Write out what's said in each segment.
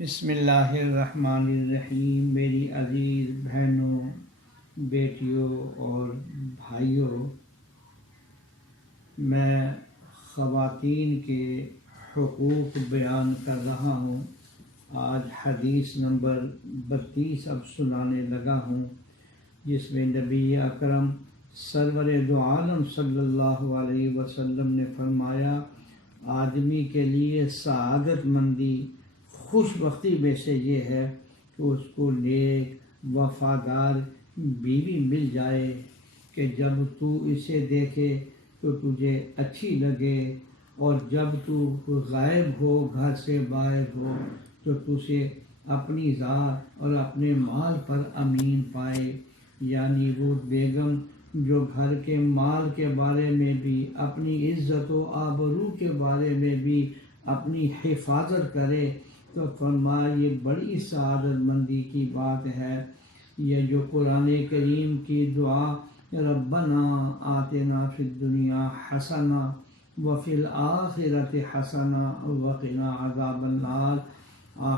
بسم اللہ الرحمن الرحیم۔ میری عزیز بہنوں، بیٹیوں اور بھائیوں، میں خواتین کے حقوق بیان کر رہا ہوں۔ آج حدیث نمبر 32 اب سنانے لگا ہوں، جس میں نبی اکرم سرور دو عالم صلی اللہ علیہ وسلم نے فرمایا، آدمی کے لیے سعادت مندی خوش بختی میں سے یہ ہے کہ اس کو نیک وفادار بیوی مل جائے کہ جب تو اسے دیکھے تو تجھے اچھی لگے، اور جب تو غائب ہو، گھر سے باہر ہو، تو تجھے اپنی ذات اور اپنے مال پر امین پائے۔ یعنی وہ بیگم جو گھر کے مال کے بارے میں بھی، اپنی عزت و آبرو کے بارے میں بھی اپنی حفاظت کرے، تو فرمایا یہ بڑی سعادت مندی کی بات ہے۔ یہ جو قرآن کریم کی دعا ربنا آتنا فی الدنیا حسنہ وفی الآخرۃ حسنہ وقنا عذاب النار،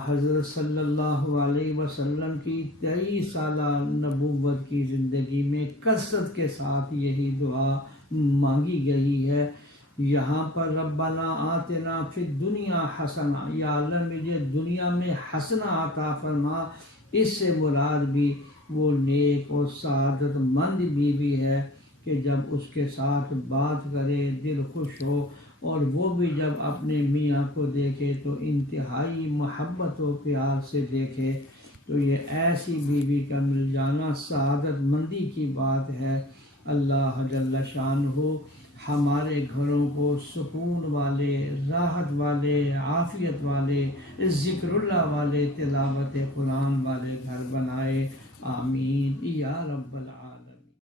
حضرت صلی اللہ علیہ وسلم کی 23 سالہ نبوت کی زندگی میں کثرت کے ساتھ یہی دعا مانگی گئی ہے۔ یہاں پر ربنا آتنا فی الدنیا حسنہ، یا اللہ مجھے دنیا میں حسنہ عطا فرما، اس سے مراد بھی وہ نیک اور سعادت مند بیوی ہے کہ جب اس کے ساتھ بات کرے دل خوش ہو، اور وہ بھی جب اپنے میاں کو دیکھے تو انتہائی محبت و پیار سے دیکھے، تو یہ ایسی بیوی کا مل جانا سعادت مندی کی بات ہے۔ اللہ جل شانہ ہمارے گھروں کو سکون والے، راحت والے، عافیت والے، ذکر اللہ والے، تلاوت قرآن والے گھر بنائے، آمین یا رب العالمین۔